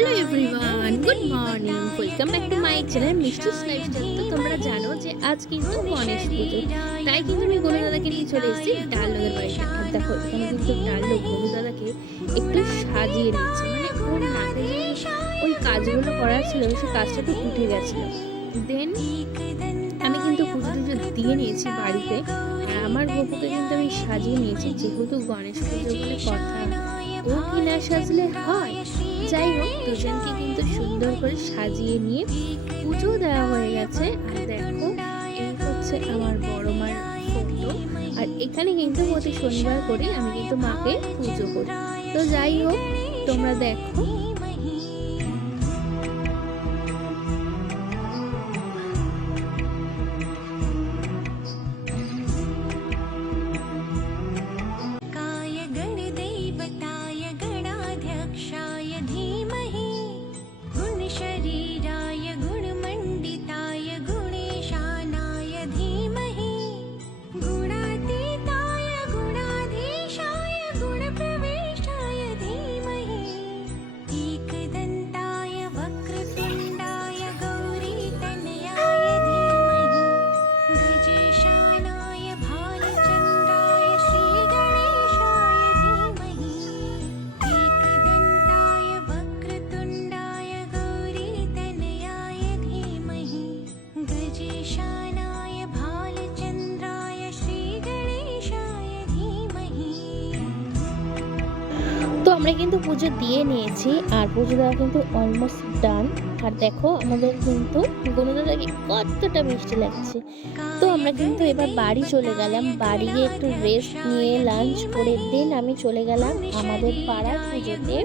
Hello everyone, good morning, welcome back to my channel Mishtu's lifestyle. তো তোমরা জানো যে আজ কিন্তু গণেশ পুজো, তাই কিন্তু আমি গনু দাদাকে নিয়ে চলে এসেছি ডাললোকের বাড়িতে। আর দেখো এখানে কিন্তু ডাললোক গনু দাদাকে একটু সাজিয়ে নিচ্ছে, মানে ওর নাকে যে ওই কাজগুলো করার ছিল সেই কাজটা একটু উঠে গেছিলো। দেন আমি কিন্তু পুজো টুজো দিয়ে নিয়েছি বাড়িতে। আর আমার গপুকে কিন্তু আমি সাজিয়ে নিয়েছি, যেহেতু গণেশ পুজো বলে কথা, ও কি না সাজলে হয়। যাই হোক, দুজনকে কিন্তু সুন্দর করে সাজিয়ে নিয়ে পুজো দেওয়া হয়ে গেছে। আর দেখো, এই হচ্ছে আমার বড় মার ফটো। আর এখানে কিন্তু প্রতি শনিবার করে আমি কিন্তু মাকে পুজো করি। তো যাই হোক, তোমরা দেখো। তো আমরা কিন্তু পুজো দিয়ে নিয়েছি, আর পুজো দেওয়া কিন্তু অলমোস্ট ডান। আর দেখো আমাদের কিন্তু গনু দাদাকে কতটা মিষ্টি লাগছে। তো আমরা কিন্তু এবার বাড়ি চলে গেলাম, বাড়ি গিয়ে একটু রেস্ট নিয়ে লাঞ্চ করে দেন আমি চলে গেলাম আমাদের পাড়ার পুজোতে।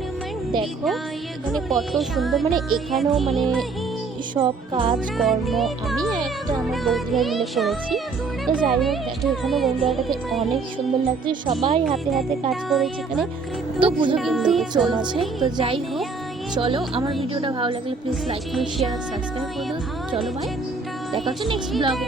দেখো মানে কত সুন্দর, মানে এখানেও মানে সব কাজ কর্ম আমি একটা আমার বৌদিরা মিলে করেছি। তো যাই হোক, দেখো এখানে বন্ধুরাটাকে অনেক সুন্দর লাগছে, সবাই হাতে হাতে কাজ করেছে এখানে। তো পুজো কিন্তু চলছে। তো যাই হোক, চলো, আমার ভিডিওটা ভালো লাগলে প্লিজ লাইক, শেয়ার, সাবস্ক্রাইব করে দাও। চলো ভাই, দেখা হচ্ছে নেক্সট ব্লগে।